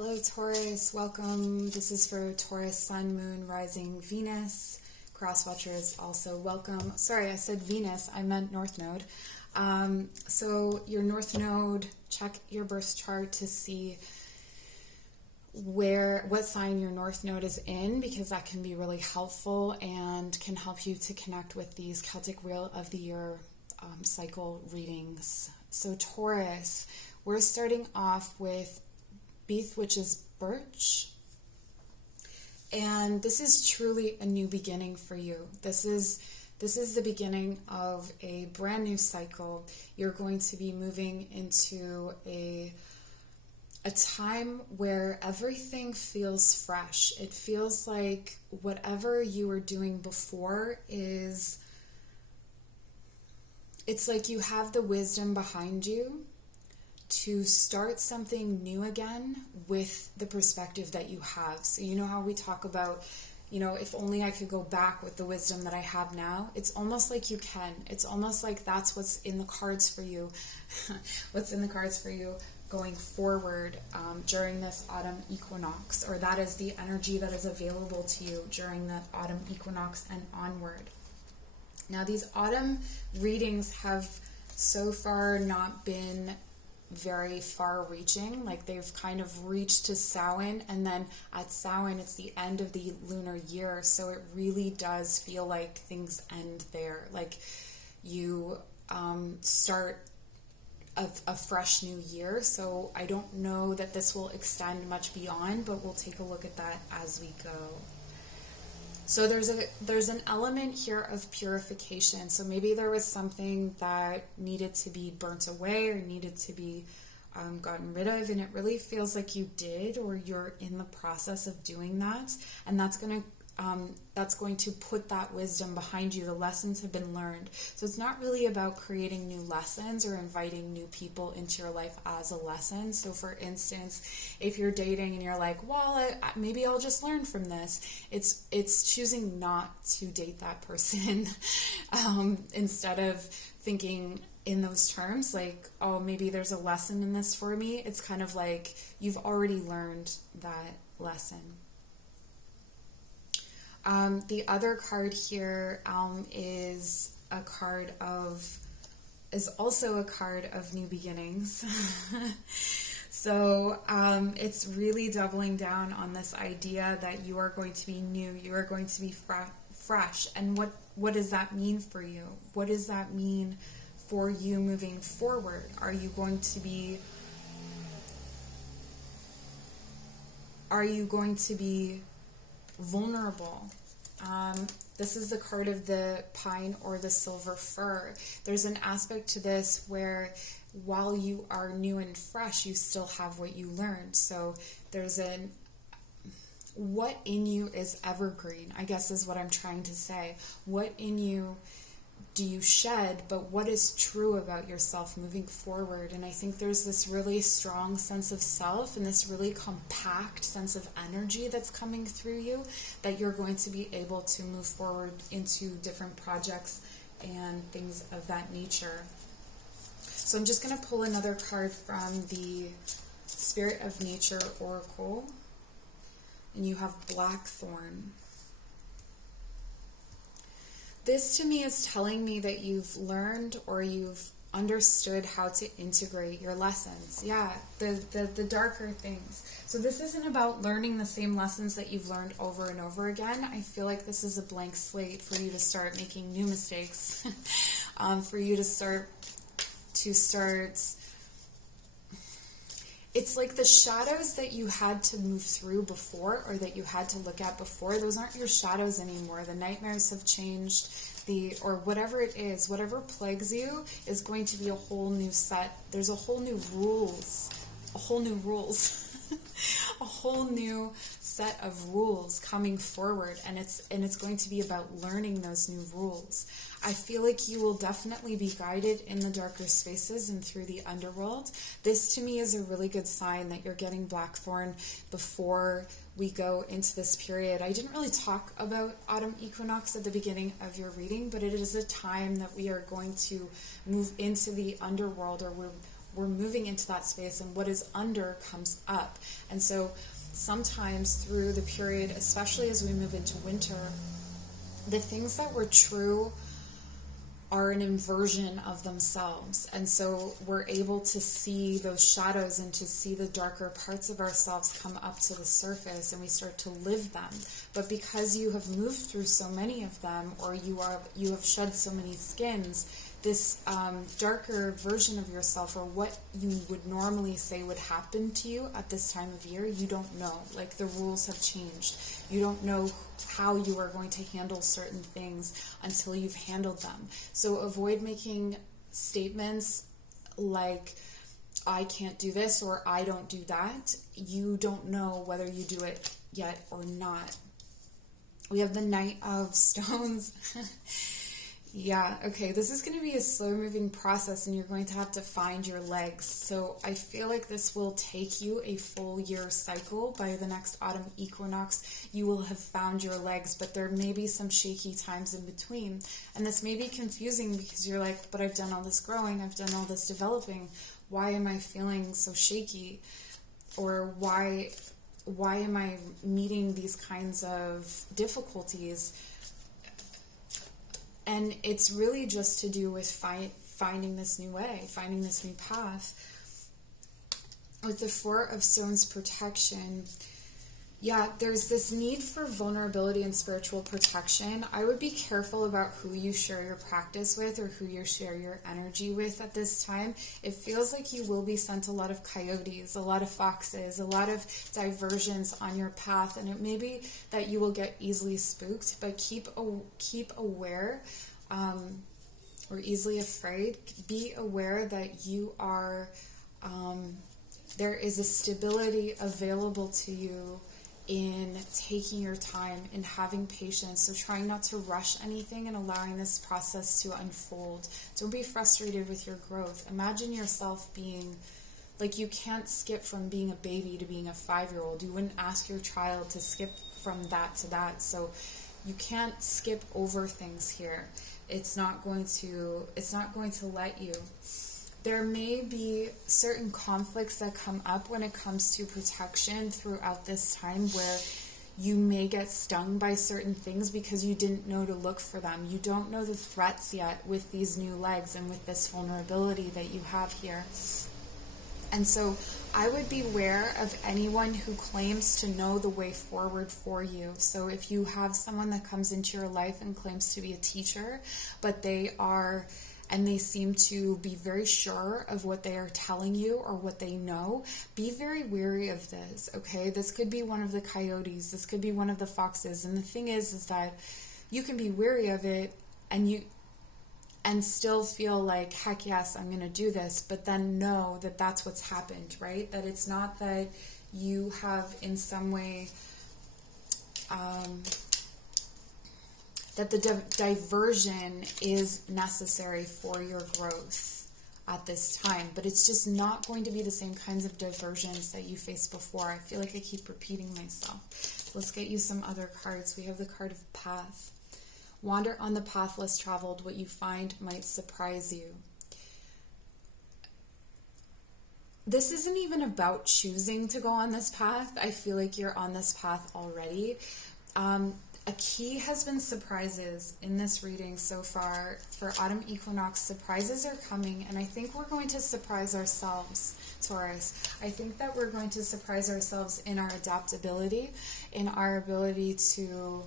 Hello Taurus, welcome. This is for Taurus Sun, Moon, Rising, Venus. Cross watchers also welcome. Sorry, I said Venus, I meant North Node. So your North Node, check your birth chart to see what sign your North Node is in, because that can be really helpful and can help you to connect with these Celtic Wheel of the Year cycle readings. So Taurus, we're starting off with Beeth, which is birch. And this is truly a new beginning for you. This is the beginning of a brand new cycle. You're going to be moving into a time where everything feels fresh. It feels like whatever you were doing before it's like you have the wisdom behind you to start something new again with the perspective that you have. So you know how we talk about, if only I could go back with the wisdom that I have now. It's almost like you can. It's almost like that's what's in the cards for you. What's in the cards for you going forward during this autumn equinox, or that is the energy that is available to you during the autumn equinox and onward. Now, these autumn readings have so far not been very far reaching. Like, they've kind of reached to Samhain, and then at Samhain it's the end of the lunar year, so it really does feel like things end there. Like you start a fresh new year. So I don't know that this will extend much beyond, but we'll take a look at that as we go. So there's an element here of purification. So maybe there was something that needed to be burnt away or needed to be gotten rid of, and it really feels like you did, or you're in the process of doing that, and that's going to put that wisdom behind you. The lessons have been learned. So it's not really about creating new lessons or inviting new people into your life as a lesson. So for instance, if you're dating and you're like, well, maybe I'll just learn from this. It's choosing not to date that person instead of thinking in those terms, like, oh, maybe there's a lesson in this for me. It's kind of like you've already learned that lesson. The other card here is also a card of new beginnings. So it's really doubling down on this idea that you are going to be new, you are going to be fresh. And what does that mean for you? What does that mean for you moving forward? Are you going to be vulnerable? This is the card of the pine or the silver fir. There's an aspect to this where while you are new and fresh, you still have what you learned. So there's what in you is evergreen, I guess is what I'm trying to say. What in you do you shed, but what is true about yourself moving forward? And I think there's this really strong sense of self and this really compact sense of energy that's coming through you, that you're going to be able to move forward into different projects and things of that nature. So I'm just going to pull another card from the Spirit of Nature Oracle, and you have Blackthorn. This to me is telling me that you've learned or you've understood how to integrate your lessons. Yeah, the darker things. So this isn't about learning the same lessons that you've learned over and over again. I feel like this is a blank slate for you to start making new mistakes, for you to start. It's like the shadows that you had to move through before, or that you had to look at before, those aren't your shadows anymore. The nightmares have changed, or whatever it is, whatever plagues you is going to be a whole new set. There's a whole new a whole new set of rules coming forward, and it's going to be about learning those new rules. I feel like you will definitely be guided in the darker spaces and through the underworld. This to me is a really good sign that you're getting Blackthorn before we go into this period. I didn't really talk about autumn equinox at the beginning of your reading, but it is a time that we are going to move into the underworld, or we're moving into that space, and what is under comes up. And so sometimes through the period, especially as we move into winter, the things that were true are an inversion of themselves. And so we're able to see those shadows and to see the darker parts of ourselves come up to the surface, and we start to live them. But because you have moved through so many of them, or you have shed so many skins, this darker version of yourself, or what you would normally say would happen to you at this time of year, you don't know. Like, the rules have changed. You don't know how you are going to handle certain things until you've handled them. So avoid making statements like, I can't do this, or I don't do that. You don't know whether you do it yet or not. We have the Knight of Stones. Yeah, okay, this is going to be a slow-moving process, and you're going to have to find your legs. So I feel like this will take you a full year cycle. By the next autumn equinox, you will have found your legs, but there may be some shaky times in between. And this may be confusing because you're like, but I've done all this growing, I've done all this developing. Why am I feeling so shaky? Or why am I meeting these kinds of difficulties? And it's really just to do with finding this new way, finding this new path. With the Four of Stones protection, yeah, there's this need for vulnerability and spiritual protection. I would be careful about who you share your practice with, or who you share your energy with at this time. It feels like you will be sent a lot of coyotes, a lot of foxes, a lot of diversions on your path, and it may be that you will get easily spooked, but keep aware, or easily afraid. Be aware that you are, there is a stability available to you in taking your time, in having patience. So trying not to rush anything and allowing this process to unfold. Don't be frustrated with your growth. Imagine yourself being, like, you can't skip from being a baby to being a 5-year-old. You wouldn't ask your child to skip from that to that. So you can't skip over things here. It's not going to let you. There may be certain conflicts that come up when it comes to protection throughout this time, where you may get stung by certain things because you didn't know to look for them. You don't know the threats yet with these new legs and with this vulnerability that you have here. And so I would beware of anyone who claims to know the way forward for you. So if you have someone that comes into your life and claims to be a teacher, but they seem to be very sure of what they are telling you or what they know, be very wary of this, okay? This could be one of the coyotes, this could be one of the foxes, and the thing is that you can be wary of it and still feel like, heck yes, I'm going to do this, but then know that that's what's happened, right? That it's not that you have in some way that the diversion is necessary for your growth at this time, but it's just not going to be the same kinds of diversions that you faced before. I feel like I keep repeating myself. Let's get you some other cards. We have the card of Path. Wander on the path less traveled. What you find might surprise you. This isn't even about choosing to go on this path. I feel like you're on this path already. A key has been surprises in this reading so far. For autumn equinox, surprises are coming, and I think we're going to surprise ourselves, Taurus. I think that we're going to surprise ourselves in our adaptability, in our ability to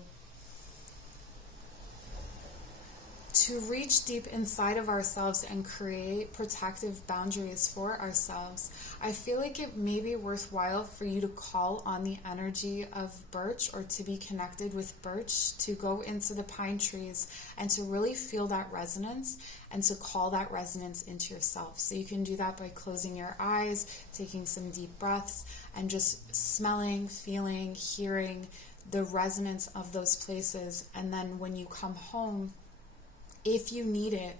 reach deep inside of ourselves and create protective boundaries for ourselves. I feel like it may be worthwhile for you to call on the energy of birch, or to be connected with birch, to go into the pine trees and to really feel that resonance and to call that resonance into yourself. So you can do that by closing your eyes, taking some deep breaths, and just smelling, feeling, hearing the resonance of those places. And then when you come home, if you need it,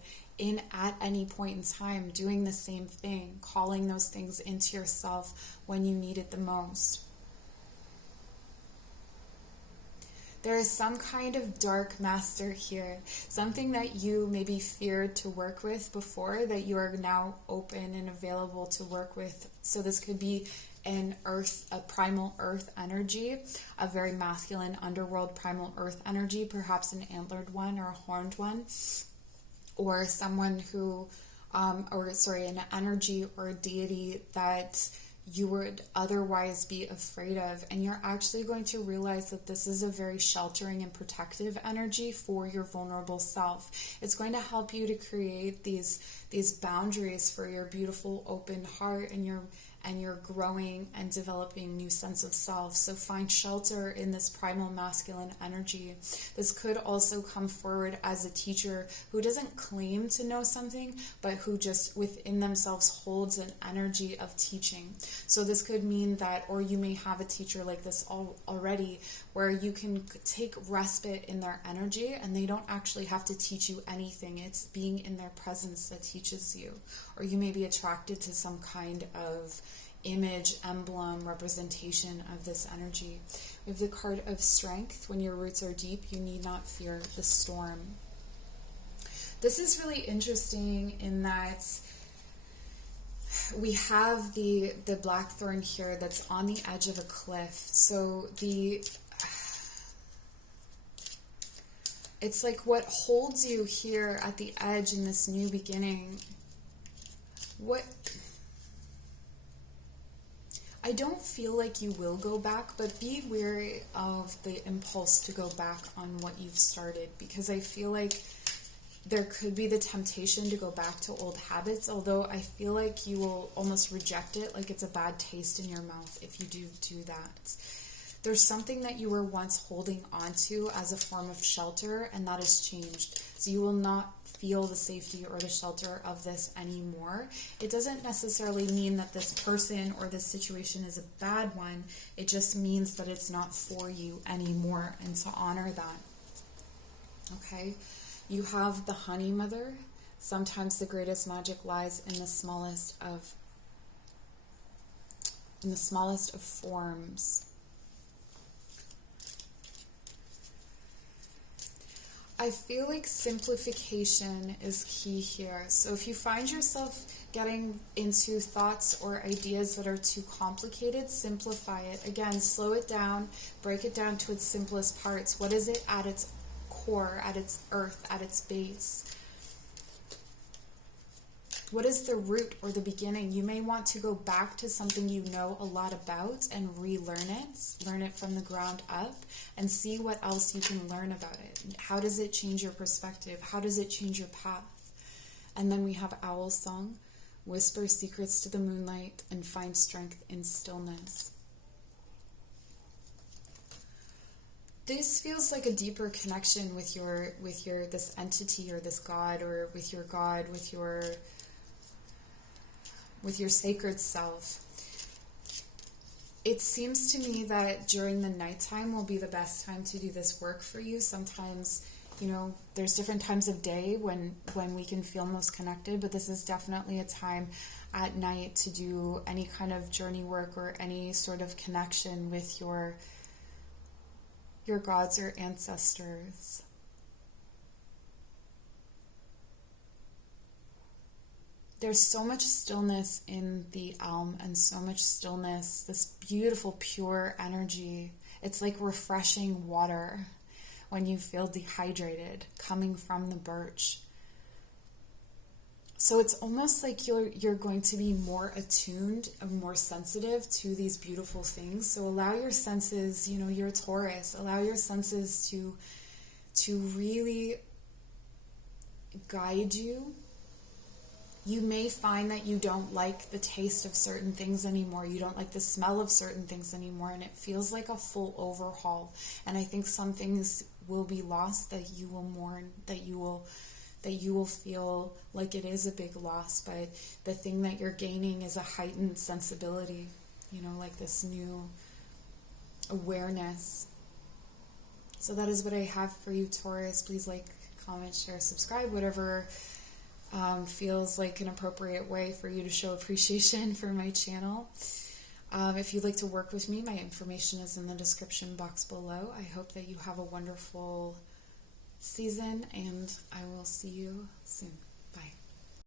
at any point in time, doing the same thing, calling those things into yourself when you need it the most. There is some kind of dark master here, something that you maybe feared to work with before that you are now open and available to work with. So this could be a primal earth energy, a very masculine underworld primal earth energy, perhaps an antlered one or a horned one, or someone who, an energy or a deity that you would otherwise be afraid of, and you're actually going to realize that this is a very sheltering and protective energy for your vulnerable self. It's going to help you to create these boundaries for your beautiful open heart and your growing and developing new sense of self. So find shelter in this primal masculine energy. This could also come forward as a teacher who doesn't claim to know something, but who just within themselves holds an energy of teaching. So this could mean that, or you may have a teacher like this already, where you can take respite in their energy and they don't actually have to teach you anything. It's being in their presence that teaches you. Or you may be attracted to some kind of image, emblem, representation of this energy. We have the card of strength. When your roots are deep, you need not fear the storm. This is really interesting in that we have the blackthorn here that's on the edge of a cliff. So it's like what holds you here at the edge in this new beginning. I don't feel like you will go back, but be wary of the impulse to go back on what you've started, because I feel like there could be the temptation to go back to old habits, although I feel like you will almost reject it, like it's a bad taste in your mouth if you do that. There's something that you were once holding onto as a form of shelter, and that has changed. So you will not feel the safety or the shelter of this anymore. It doesn't necessarily mean that this person or this situation is a bad one. It just means that it's not for you anymore, and to honor that. Okay? You have the honey mother. Sometimes the greatest magic lies in the smallest of forms. I feel like simplification is key here. So if you find yourself getting into thoughts or ideas that are too complicated, simplify it. Again, slow it down, break it down to its simplest parts. What is it at its core, at its earth, at its base? What is the root or the beginning? You may want to go back to something you know a lot about and relearn it, learn it from the ground up, and see what else you can learn about it. How does it change your perspective? How does it change your path? And then we have Owl Song. Whisper secrets to the moonlight and find strength in stillness. This feels like a deeper connection with your this entity or this god, or with your sacred self. It seems to me that during the nighttime will be the best time to do this work for you. Sometimes, there's different times of day when we can feel most connected, but this is definitely a time at night to do any kind of journey work or any sort of connection with your gods or ancestors. There's so much stillness in the elm, and so much stillness, this beautiful, pure energy. It's like refreshing water when you feel dehydrated coming from the birch. So it's almost like you're going to be more attuned and more sensitive to these beautiful things. So allow your senses, you're a Taurus, allow your senses to really guide you. You may find that you don't like the taste of certain things anymore. You don't like the smell of certain things anymore, and it feels like a full overhaul. And I think some things will be lost that you will mourn, that you will feel like it is a big loss. But the thing that you're gaining is a heightened sensibility, like this new awareness. So that is what I have for you, Taurus. Please like, comment, share, subscribe, whatever feels like an appropriate way for you to show appreciation for my channel. If you'd like to work with me, my information is in the description box below. I hope that you have a wonderful season, and I will see you soon.